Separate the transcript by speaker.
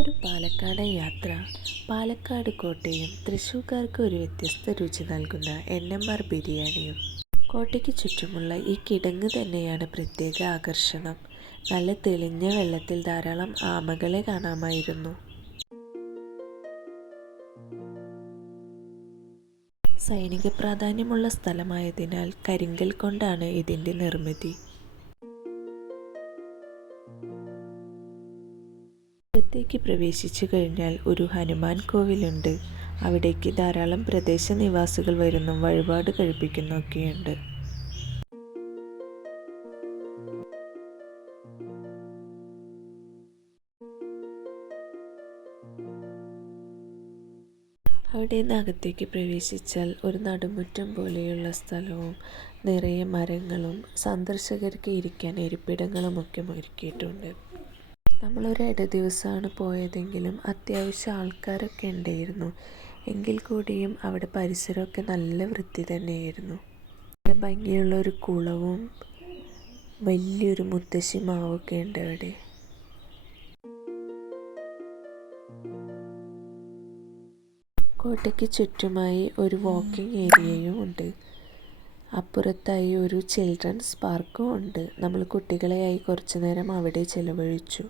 Speaker 1: ഒരു പാലക്കാട് യാത്ര പാലക്കാട് കോട്ടയും തൃശ്ശൂർക്കാർക്ക് ഒരു വ്യത്യസ്ത രുചി നൽകുന്ന എൻ എം ആർ ബിരിയാണിയും. കോട്ടയ്ക്ക് ചുറ്റുമുള്ള ഈ കിടങ്ങ് തന്നെയാണ് പ്രത്യേക ആകർഷണം. നല്ല തെളിഞ്ഞ വെള്ളത്തിൽ ധാരാളം ആമകളെ കാണാമായിരുന്നു. സൈനിക പ്രാധാന്യമുള്ള സ്ഥലമായതിനാൽ കരിങ്കൽ കൊണ്ടാണ് ഇതിന്റെ നിർമ്മിതി. അകത്തേക്ക് പ്രവേശിച്ചു കഴിഞ്ഞാൽ ഒരു ഹനുമാൻ കോവിലുണ്ട്. അവിടേക്ക് ധാരാളം പ്രദേശ നിവാസികൾ വരുന്നു വഴിപാട് കഴിപ്പിക്കുന്നൊക്കെയുണ്ട്. അവിടെ നിന്ന് അകത്തേക്ക് പ്രവേശിച്ചാൽ ഒരു നടുമുറ്റം പോലെയുള്ള സ്ഥലവും നിറയെ മരങ്ങളും സന്ദർശകർക്ക് ഇരിക്കാൻ ഇരിപ്പിടങ്ങളുമൊക്കെ ഒരുക്കിയിട്ടുണ്ട്. നമ്മളൊരു ഇട ദിവസമാണ് പോയതെങ്കിലും അത്യാവശ്യം ആൾക്കാരൊക്കെ ഉണ്ടായിരുന്നു. എങ്കിൽ കൂടിയും അവിടെ പരിസരമൊക്കെ നല്ല വൃത്തി തന്നെയായിരുന്നു. നല്ല ഭംഗിയുള്ള ഒരു കുളവും വലിയൊരു മുത്തശ്ശി മാവൊക്കെ ഉണ്ട് അവിടെ. കോട്ടയ്ക്ക് ചുറ്റുമായി ഒരു വാക്കിംഗ് ഏരിയയും ഉണ്ട്. അപ്പുറത്തായി ഒരു ചിൽഡ്രൻസ് പാർക്കും ഉണ്ട്. നമ്മൾ കുട്ടികളെയായി കുറച്ചു നേരം അവിടെ ചിലവഴിച്ചു.